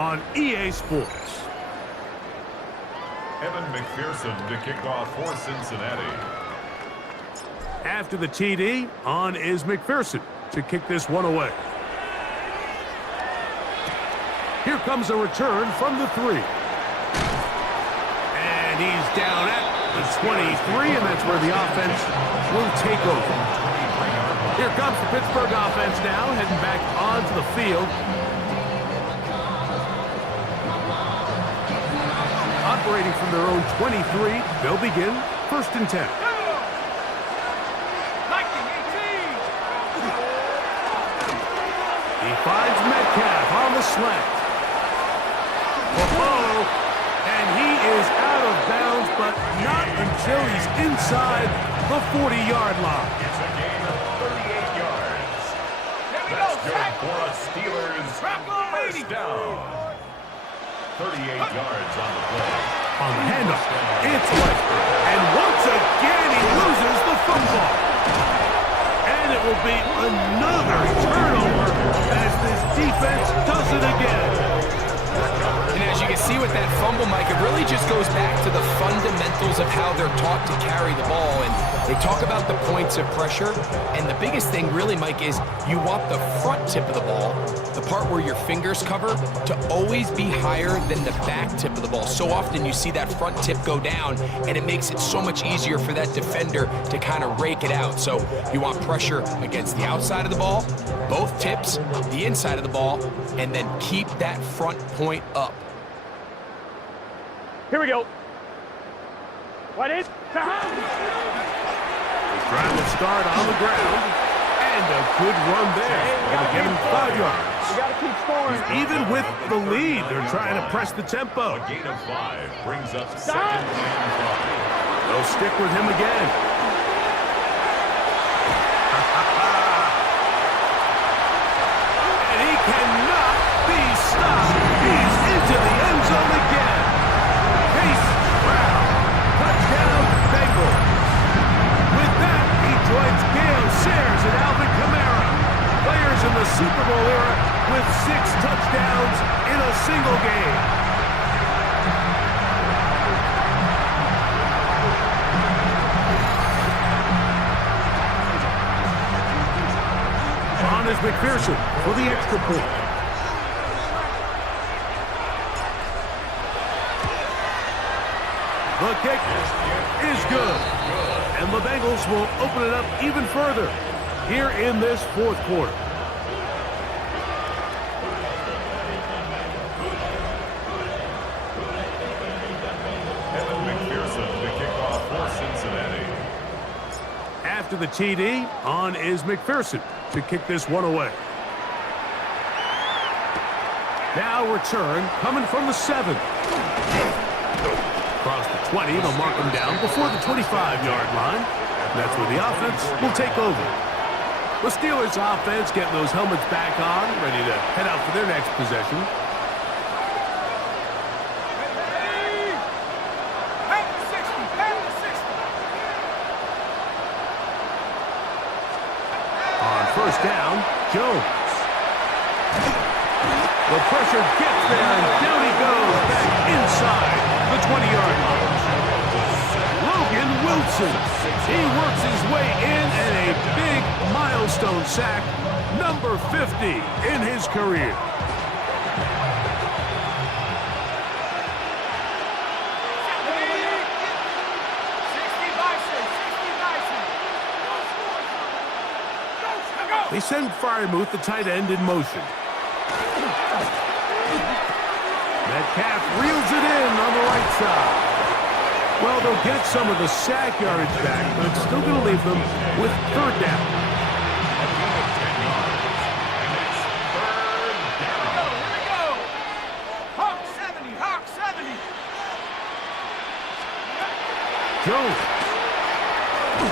on EA Sports. Evan McPherson to kick off for Cincinnati. After the TD, on is McPherson to kick this one away. Here comes a return from the 3. And he's down at the 23, and that's where the offense will take over. Here comes the Pittsburgh offense now, heading back onto the field. Operating from their own 23, they'll begin 1st and 10. He finds Metcalf on the slant. And he is out of bounds, but not until he's inside the 40-yard line. It's a gain of 38 yards. That's good for a Steelers first down. 38 yards on the play. On the handoff, it's Lester. And once again, he loses the football. And it will be another turnover as this defense does it again. And as you can see with that fumble, Mike, it really just goes back to the fundamentals of how they're taught to carry the ball. And they talk about the points of pressure. And the biggest thing really, Mike, is you want the front tip of the ball, the part where your fingers cover, to always be higher than the back tip of the ball. So often you see that front tip go down, and it makes it so much easier for that defender to kind of rake it out. So you want pressure against the outside of the ball, both tips, the inside of the ball, and then keep that front point up. Here we go. What is? He's trying to start on the ground. And a good run there. Going to give him 5 yards. You got to keep scoring. Even with the lead, they're trying to press the tempo. A gain of 5 brings up 2nd and 5. They'll stick with him again. And he cannot be stopped. He's into the end zone again. Chase Brown. Touchdown, Bengals. With that, he joins Gale Sayers and Alvin Kamara. Players in the Super Bowl era with 6 touchdowns in a single game. On is McPherson for the extra point. The kick is good. And the Bengals will open it up even further here in this 4th quarter. Evan McPherson to kick off for Cincinnati. After the TD, on is McPherson to kick this one away. Now return coming from the 7. Across the 20, they'll mark him down before the 25-yard line. That's where the offense will take over. The Steelers offense getting those helmets back on, ready to head out for their next possession. On 1st down, Jones. The pressure gets there, and down he goes back inside the 20-yard line. Logan Wilson. He works his way in, and a big milestone sack, number 50 in his career. They send Freiermuth, the tight end, in motion. Metcalf reels it in on the right side. Well, they'll get some of the sack yardage back, but it's still going to leave them with 3rd down. A gain of 10 yards. And it's 3rd down. Here we go. Hawk 70. Hawk 70. Jones.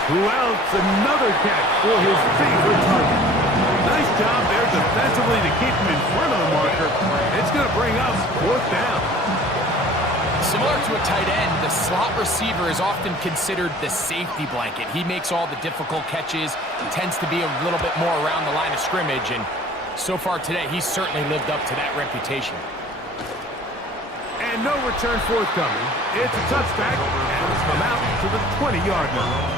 Who else? Another catch for his favorite target. Nice job there defensively to keep him in front of the marker. It's going to bring up 4th down. Similar to a tight end, the slot receiver is often considered the safety blanket. He makes all the difficult catches, tends to be a little bit more around the line of scrimmage, and so far today, he's certainly lived up to that reputation. And no return forthcoming. It's a touchback, and it's come out to the 20-yard line.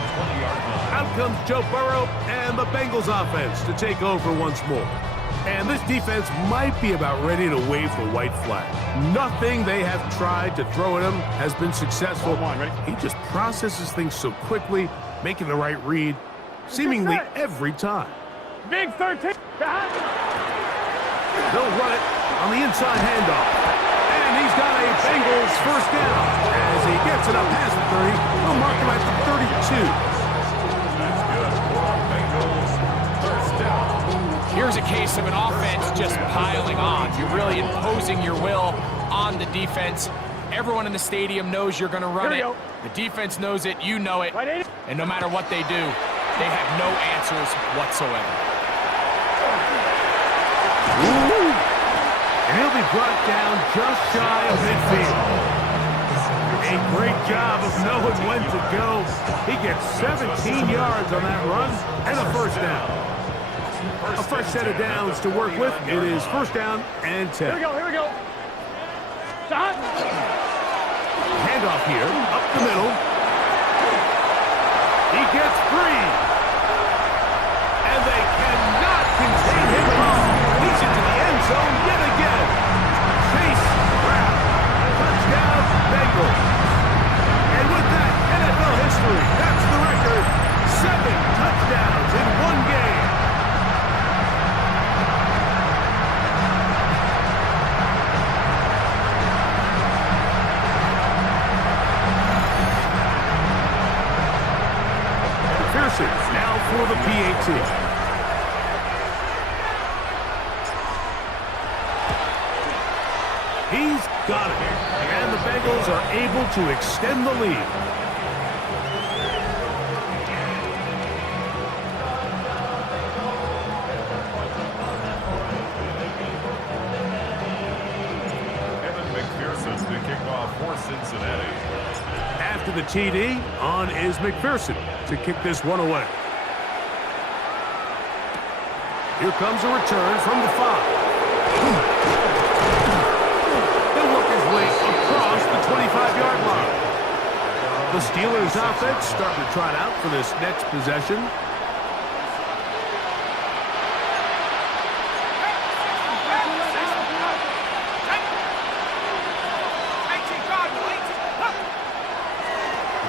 Out comes Joe Burrow and the Bengals offense to take over once more. And this defense might be about ready to wave the white flag. Nothing they have tried to throw at him has been successful. He just processes things so quickly, making the right read, seemingly every time. Big 13. They'll run it on the inside handoff. And he's got a Bengals first down. As he gets it up past the 30, they'll mark him at the 32. That's good for Bengals. First down. Here's a case of an offense just piling on. You're really imposing your will on the defense. Everyone in the stadium knows you're going to run it. The defense knows it, you know it. And no matter what they do, they have no answers whatsoever. And he'll be brought down just shy of midfield. A great job of knowing when to go. He gets 17 yards on that run and a first down. A fresh set of downs to work with. It is first down and 10. Here we go. Shot. Handoff here, up the middle. He gets free. And they cannot contain him at all. He's into the end zone yet again. Chase Brown. Touchdown, Bengals. And with that, NFL history, that's the record. 7 touchdowns in one game. Now for the PAT. He's got it. And the Bengals are able to extend the lead. Evan McPherson to kick off for Cincinnati. After the TD, on is McPherson to kick this one away. Here comes a return from the 5. He'll work his way across the 25-yard line. The Steelers' offense starting to trot out for this next possession.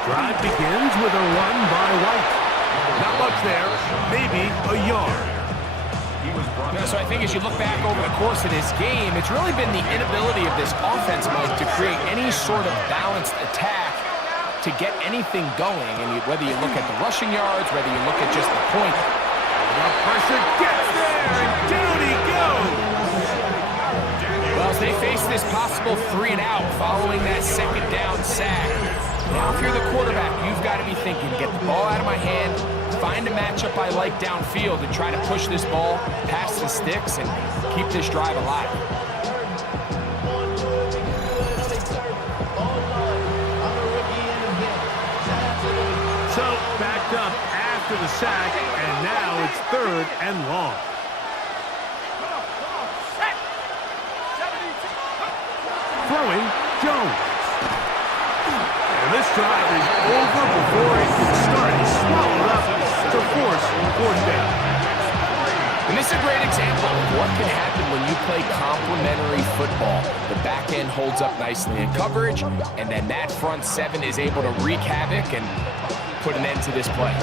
Drive begins with a run by White. Not much there, maybe a yard. So I think as you look back over the course of this game, it's really been the inability of this offense, Mike, to create any sort of balanced attack to get anything going. And whether you look at the rushing yards, whether you look at just the point. The pressure gets there, and down he goes. Well, as they face this possible 3 and out following that second down sack, now if you're the quarterback, you've got to be thinking, get the ball out of my hand, find a matchup I like downfield, and try to push this ball past the sticks and keep this drive alive. So, backed up after the sack, and now it's 3rd and long. Throwing, Jones. And this drive is over before it can start. He's swallowed up to force 4th down. And this is a great example of what can happen when you play complementary football. The back end holds up nicely in coverage, and then that front 7 is able to wreak havoc and put an end to this play.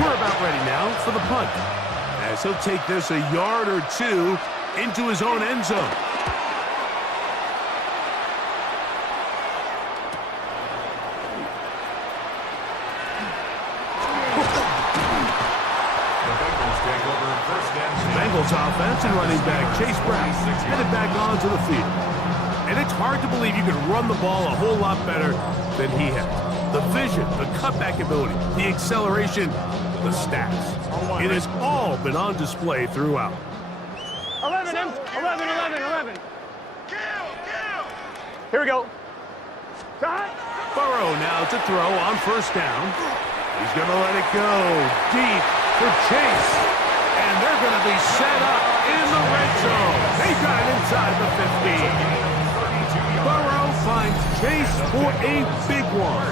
We're about ready now for the punt, as he'll take this a yard or 2 into his own end zone. Bengals offense and running back Chase Brown headed back onto the field. And it's hard to believe you can run the ball a whole lot better than he has. The vision, the cutback ability, the acceleration, the stats. It has all been on display throughout. 11. Here we go. Burrow now to throw on 1st down. He's going to let it go deep for Chase. And they're going to be set up in the red zone. They got it inside the 15. Burrow finds Chase for a big one.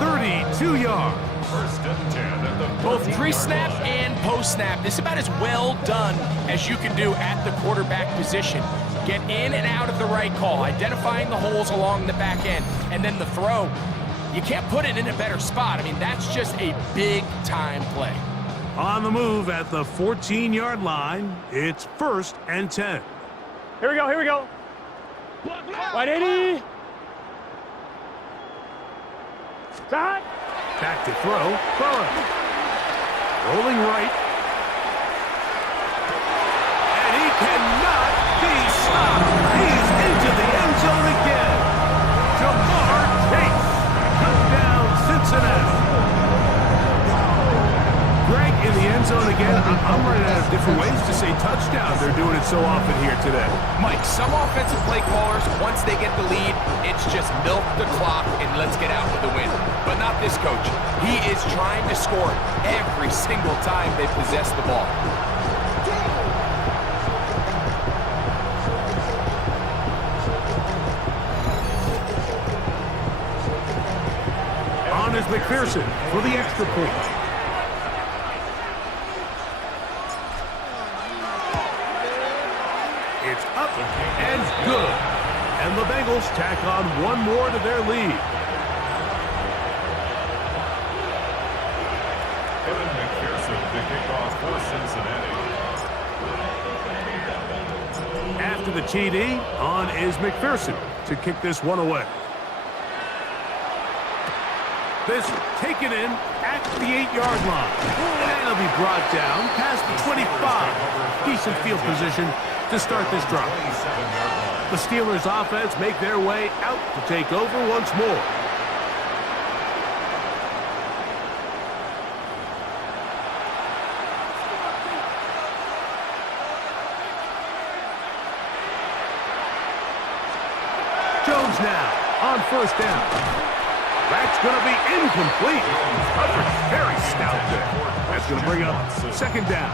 32 yards. Both pre-snap and post-snap. This is about as well done as you can do at the quarterback position. Get in and out of the right call, identifying the holes along the back end, and then the throw. You can't put it in a better spot. I mean, that's just a big-time play. On the move at the 14-yard line, it's 1st and 10. Here we go, here we go. 180. Shot. Back to throw. Burrow. Rolling right. And he cannot be stopped. He's into the end zone again. Jamar Chase. Touchdown, Cincinnati. Greg in the end zone again. I'm running out of different ways to say touchdown. They're doing it so often here today. Mike, some offensive play callers, once they get the lead, it's just milk the clock and let's get out with the win. But not this coach. He is trying to score every single time they possess the ball. On is McPherson for the extra point. It's up and good. And the Bengals tack on one more to their lead. McPherson to kick off for Cincinnati. After the TD, on is McPherson to kick this one away. This taken in at the 8-yard line. And it'll be brought down past the 25. Decent field position to start this drive. The Steelers offense make their way out to take over once more. Jones now on 1st down. That's going to be incomplete. Coverage very stout there. That's going to bring up 2nd down.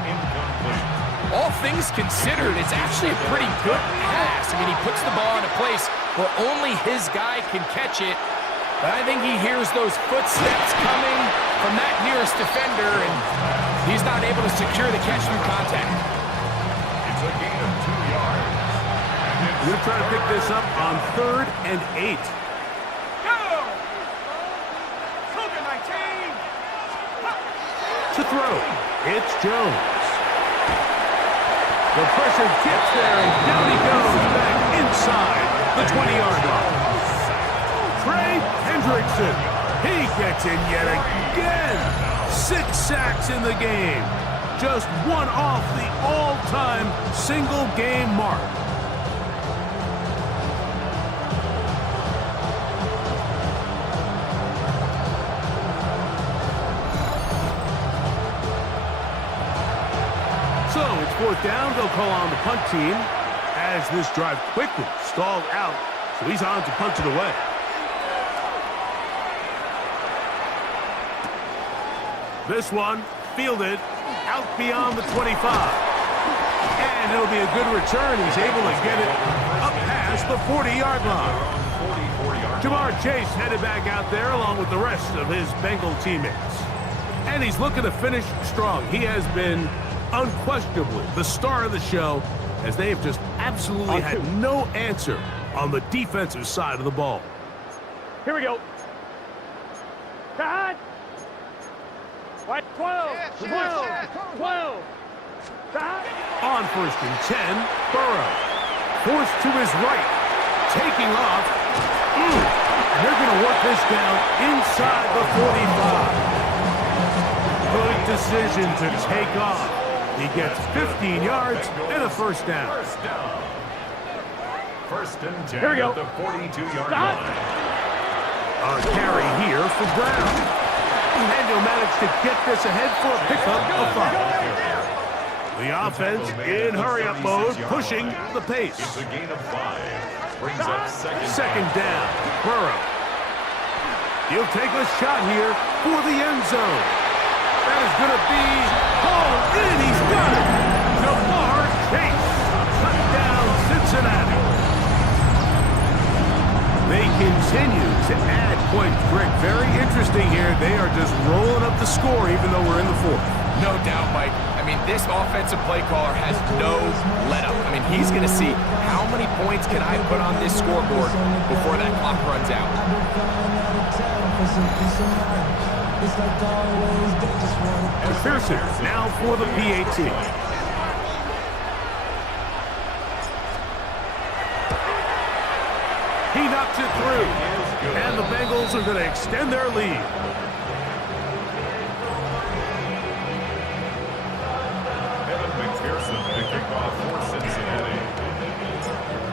All things considered, it's actually a pretty good pass. I mean, he puts the ball in a place where only his guy can catch it. But I think he hears those footsteps coming from that nearest defender, and he's not able to secure the catch through contact. It's a gain of 2 yards. We're trying to pick this up on 3rd and 8. To throw, it's Jones. The pressure gets there, and down he goes back inside the 20-yard line. Trey Hendrickson, he gets in yet again. 6 sacks in the game. Just one off the all-time single-game mark. So it's 4th down. They'll call on the punt team as this drive quickly stalled out. So he's on to punt it away. This one fielded out beyond the 25. And it'll be a good return. He's able to get it up past the 40-yard line. Jamar Chase headed back out there along with the rest of his Bengal teammates. And he's looking to finish strong. He has been unquestionably the star of the show, as they have just absolutely had no answer on the defensive side of the ball. Here we go. Cut. 12. 12. Cut. On 1st and 10, Burrow. Forced to his right. Taking off. And they're going to work this down inside the 45. Good decision to take off. He gets 15 yards and a 1st down. 1st and 10 Here we go. at the 42-yard line. A carry here for Brown. And he'll manage to get this ahead for a pickup of 5. The offense in hurry-up mode, pushing the pace. It's a gain of 5. Brings up 2nd down. Burrow. He'll take a shot here for the end zone. That is going to be hauled in. He's got it. they are just rolling up the score even though we're in the fourth. No doubt, Mike. I mean, this offensive play caller has no let-up. I mean, he's going to see how many points can I put on this scoreboard before that clock runs out. McPherson now for the PAT. He knocks it through, and the Bengals are going to extend their lead. McPherson to kick off for Cincinnati.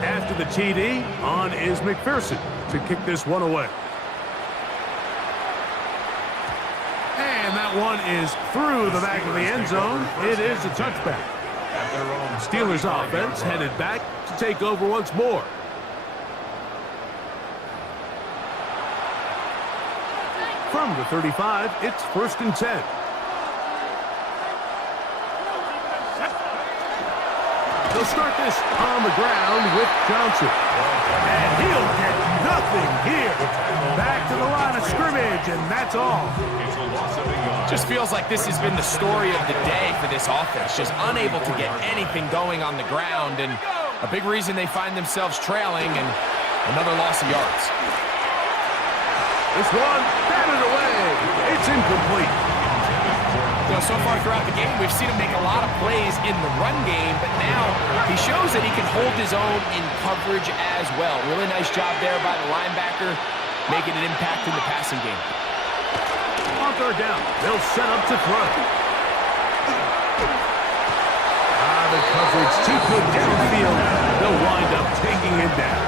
After the TD, on is McPherson to kick this one away. And that one is through the back of the end zone. It is a touchback. Steelers offense headed back to take over once more. From the 35, it's 1st and 10. They'll start this on the ground with Johnson. And he'll get nothing here. Back to the line of scrimmage, and that's all. Just feels like this has been the story of the day for this offense. Just unable to get anything going on the ground, and a big reason they find themselves trailing, and another loss of yards. This one, batted away. It's incomplete. You know, so far throughout the game, we've seen him make a lot of plays in the run game, but now he shows that he can hold his own in coverage as well. Really nice job there by the linebacker, making an impact in the passing game. On third down, they'll set up to throw. The coverage too good downfield. They'll wind up taking him down.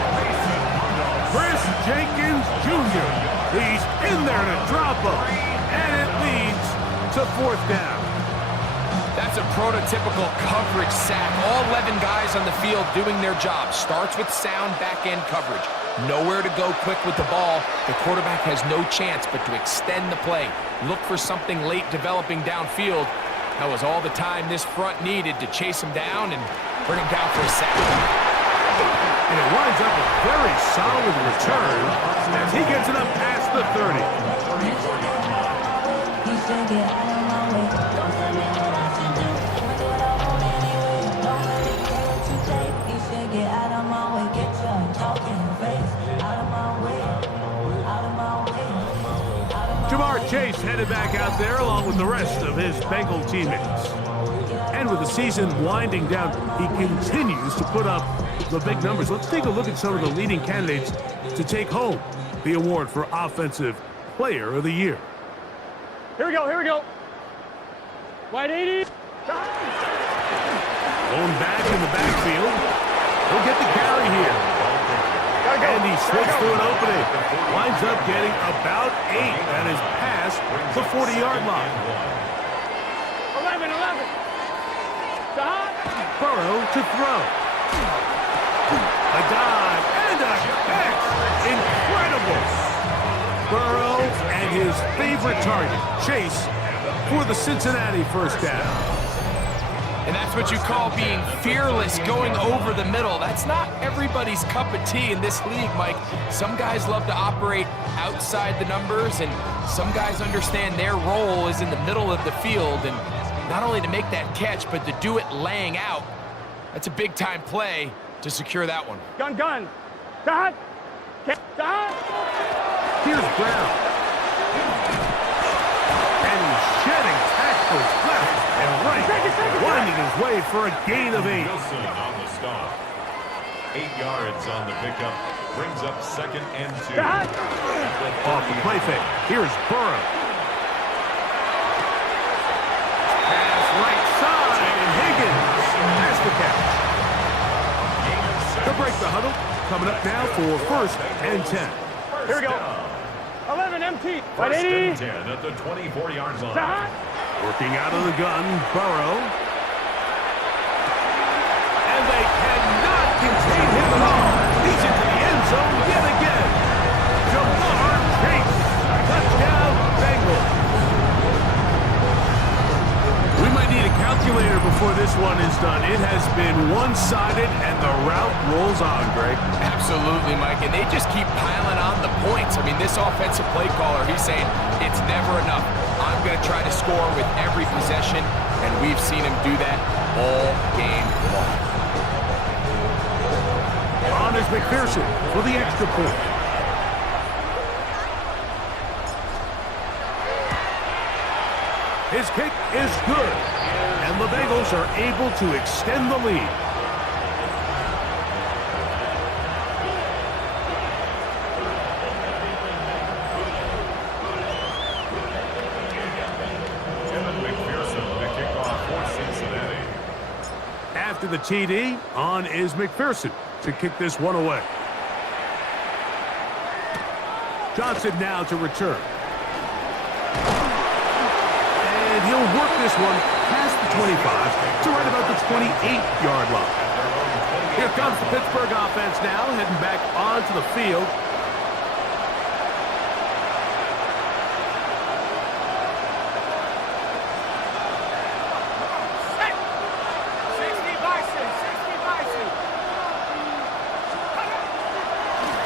Chris Jenkins Jr. He's in there to drop him, and it leads to 4th down. That's a prototypical coverage sack. All 11 guys on the field doing their job. Starts with sound back-end coverage. Nowhere to go quick with the ball. The quarterback has no chance but to extend the play. Look for something late developing downfield. That was all the time this front needed to chase him down and bring him down for a sack. And it winds up a very solid return as he gets it up past the 30. Jamar Chase headed back out there along with the rest of his Bengal teammates. And with the season winding down, he continues to put up the big numbers. Let's take a look at some of the leading candidates to take home the award for Offensive Player of the Year. Here we go, here we go. Wide 80. Going back in the backfield. He'll get the carry here. And he slips through an opening. Winds up getting about 8. That is past the 40-yard line. 11. Burrow to throw. A dive and a catch. Incredible. Burrow and his favorite target, Chase, for the Cincinnati 1st down. And that's what you call being fearless, going over the middle. That's not everybody's cup of tea in this league, Mike. Some guys love to operate outside the numbers, and some guys understand their role is in the middle of the field, and not only to make that catch, but to do it laying out. That's a big-time play to secure that one. Gun. Dot. Here's Brown. And he's shedding tackles left and right, winding his way for a gain of 8. Wilson on the stop. 8 yards on the pickup. Brings up 2nd and 2. Off the play fake. Here's Burrow. Pass right side, and Higgins has the catch. They'll break the huddle. Coming up now for 1st and 10. Here we go. 11 empty. Wide 1st 80. and 10 at the 24-yard line. Dot. Working out of the gun, Burrow. And they cannot contain him at all. He's into the end zone yet again. Jamar Chase. Touchdown, Bengals. We might need a calculator calculator before this one is done. It has been one-sided, and the route rolls on, Greg. Absolutely, Mike, and they just keep piling on the points. I mean, this offensive play caller, he's saying it's never enough. I'm going to try to score with every possession, and we've seen him do that all game long. On is McPherson for the extra point. His kick is good, and the Bengals are able to extend the lead. After the TD, on is McPherson to kick this one away. Johnson now to return. And he'll work this one past the 25 to right about the 28-yard line. Here comes the Pittsburgh offense now, heading back onto the field.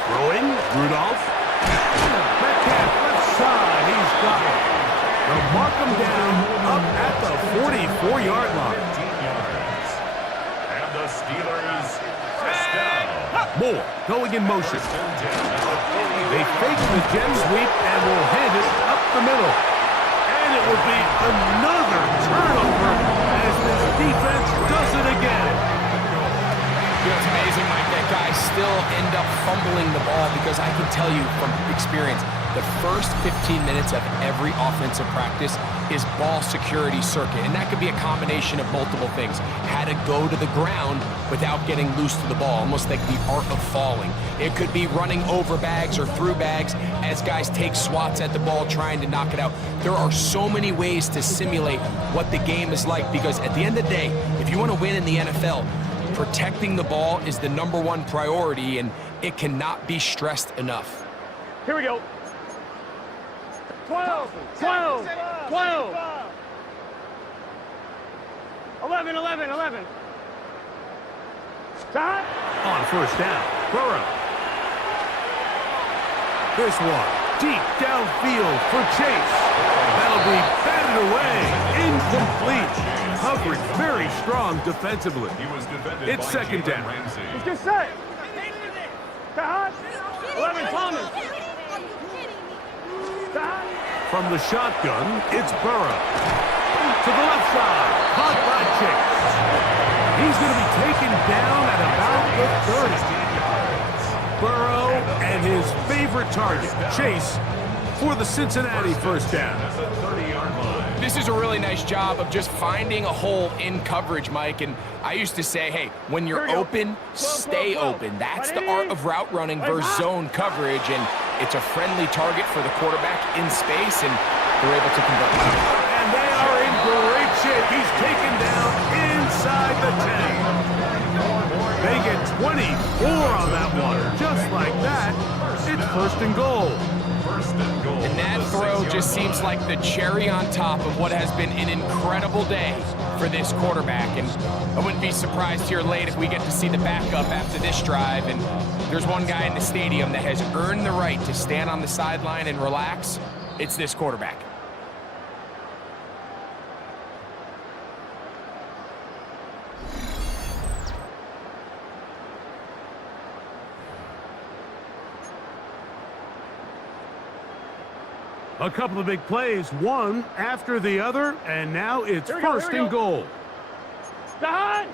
Throwing, Rudolph. Metcalf left side, he's got it. They'll mark him down up at the 44-yard line. And the Steelers first down. Moore going in motion. They fake the jet sweep and will hand it up the middle. And it will be another turnover as this defense does it again. You know, it's amazing, Mike, that guys still end up fumbling the ball because I can tell you from experience, the first 15 minutes of every offensive practice is ball security circuit, and that could be a combination of multiple things. How to go to the ground without getting loose to the ball, almost like the art of falling. It could be running over bags or through bags as guys take swats at the ball trying to knock it out. There are so many ways to simulate what the game is like because at the end of the day, if you want to win in the NFL, protecting the ball is the #1 priority, and it cannot be stressed enough. Here we go. 12, 12, 12. 11, 11, 11. Time. On first down, Burrow. This one, deep downfield for Chase. That'll be batted away, incomplete. Coverage very strong defensively. He was defended It's by second Jalen down. Ramsey. Let's get set. Tahad. 11, Thomas. Tahad. From the shotgun, it's Burrow. To the left side, caught by Chase. He's going to be taken down at about the 30. Burrow and his favorite target, Chase, for the Cincinnati first down. That's a 30-yard line. This is a really nice job of just finding a hole in coverage, Mike. And I used to say, hey, when you're open, stay open. That's the art of route running versus zone coverage. And it's a friendly target for the quarterback in space, and they're able to convert. And they are in great shape. He's taken down inside the 10. They get 24 on that one. Just like that, it's first and goal. And that throw just seems like the cherry on top of what has been an incredible day for this quarterback. And I wouldn't be surprised here late if we get to see the backup after this drive. And there's one guy in the stadium that has earned the right to stand on the sideline and relax. It's this quarterback. A couple of big plays, one after the other, and now it's first and goal. Tahad.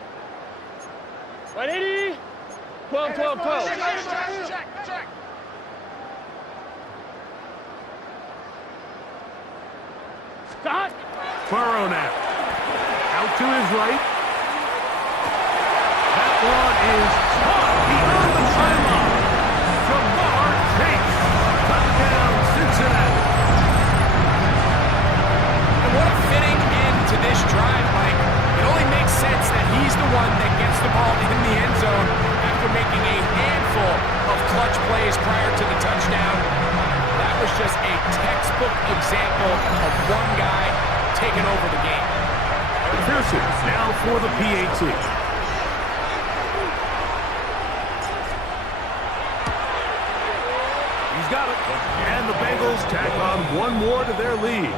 180. 12, 12, 12. Check. Tahad. Burrow now. Out to his right. That one is caught beyond the sideline. Jamar Chase. Touchdown, Cincinnati. And what a fitting end to this drive, Mike. It only makes sense that he's the one that gets the ball in the end zone after making a handful of clutch plays prior to the touchdown. That was just a textbook example of one guy taking over the game. Pearson McPherson now for the PAT. He's got it. And the Bengals tack on one more to their lead.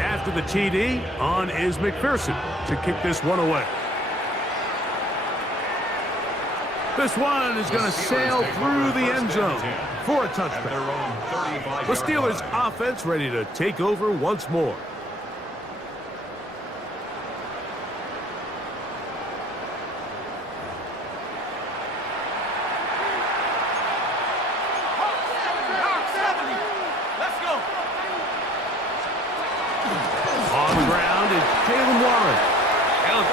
After the TD, on is McPherson to kick this one away. This one is going to sail through the end zone for a touchback. The Steelers' offense ready to take over once more.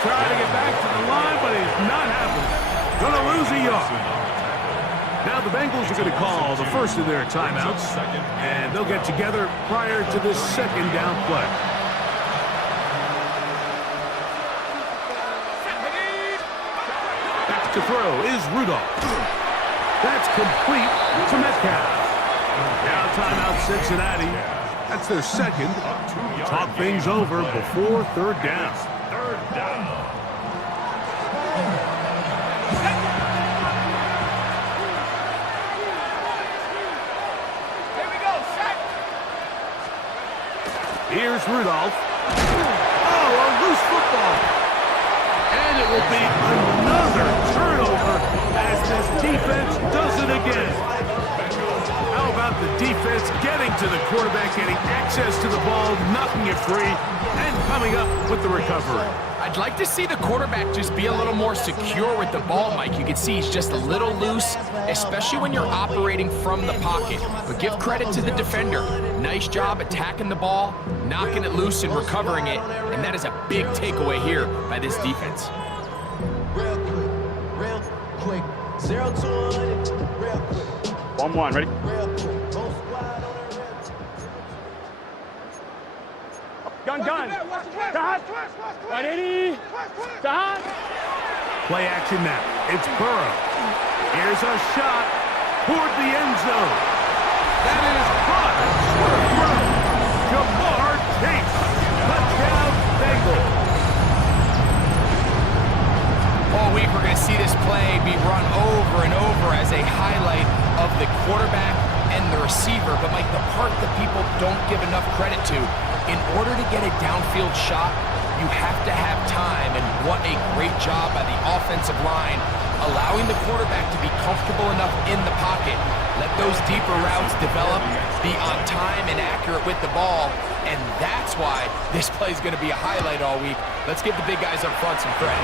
Trying to get back to the line, but he's not happening. Gonna lose a yard. Now the Bengals are going to call the first of their timeouts, and they'll get together prior to this second down play. Back to throw is Rudolph. That's complete to Metcalf. Now timeout Cincinnati. That's their second. Talk things over before third down. Here's Rudolph. Oh, a loose football. And it will be another turnover as this defense does it again. How about the defense getting to the quarterback, getting access to the ball, knocking it free, and coming up with the recovery. I'd like to see the quarterback just be a little more secure with the ball, Mike. You can see he's just a little loose, especially when you're operating from the pocket. But give credit to the defender. Nice job attacking the ball, knocking it loose and recovering it. And that is a big takeaway here by this defense. Real quick. 0 to 100, real quick. 1-1, ready? Real quick. Both squad on their reps. Gun. Stop. 180. Stop. Play action now. It's Burrow. Here's a shot toward the end zone. That is caught. Jamar Chase. Touchdown, Bengals. All week we're going to see this play be run over and over as a highlight of the quarterback and the receiver. But, Mike, the part that people don't give enough credit to, in order to get a downfield shot, you have to have time, and what a great job by the offensive line, allowing the quarterback to be comfortable enough in the pocket, let those deeper routes develop, be on time and accurate with the ball, and that's why this play is going to be a highlight all week. Let's give the big guys up front some credit.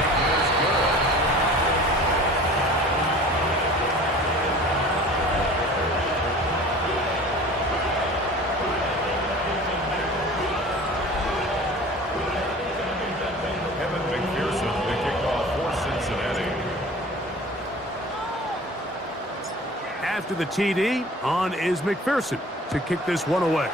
After the TD, on is McPherson to kick this one away.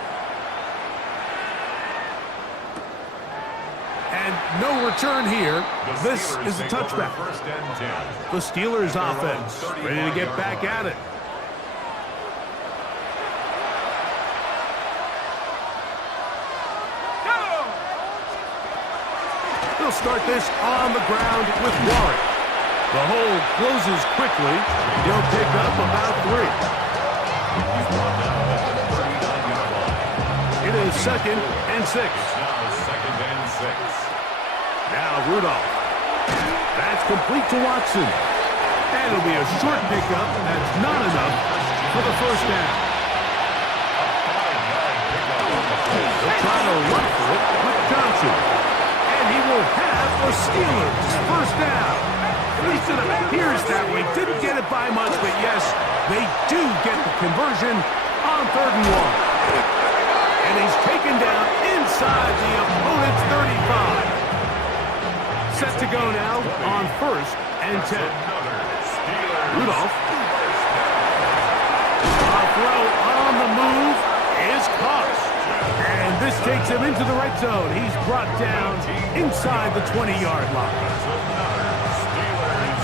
And no return here. This is a touchback. The Steelers offense ready to get back at it. They'll start this on the ground with Warren. The hole closes quickly. He'll pick up about 3. It is 2nd and 6. Now Rudolph. That's complete to Watson. And it'll be a short pickup. That's not enough for the first down. They'll try to run for it with Johnson. And he will have the Steelers' first down. At least it appears that way. Didn't get it by much, but yes, they do get the conversion on 3rd and 1. And he's taken down inside the opponent's 35. Set to go now on 1st and 10. Rudolph. A throw on the move is caught. And this takes him into the red zone. He's brought down inside the 20-yard line. Steelers,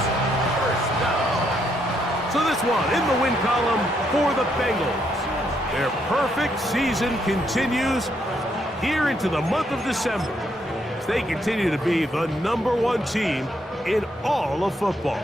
first down. So this one in the win column for the Bengals. Their perfect season continues here into the month of December. They continue to be the #1 team in all of football.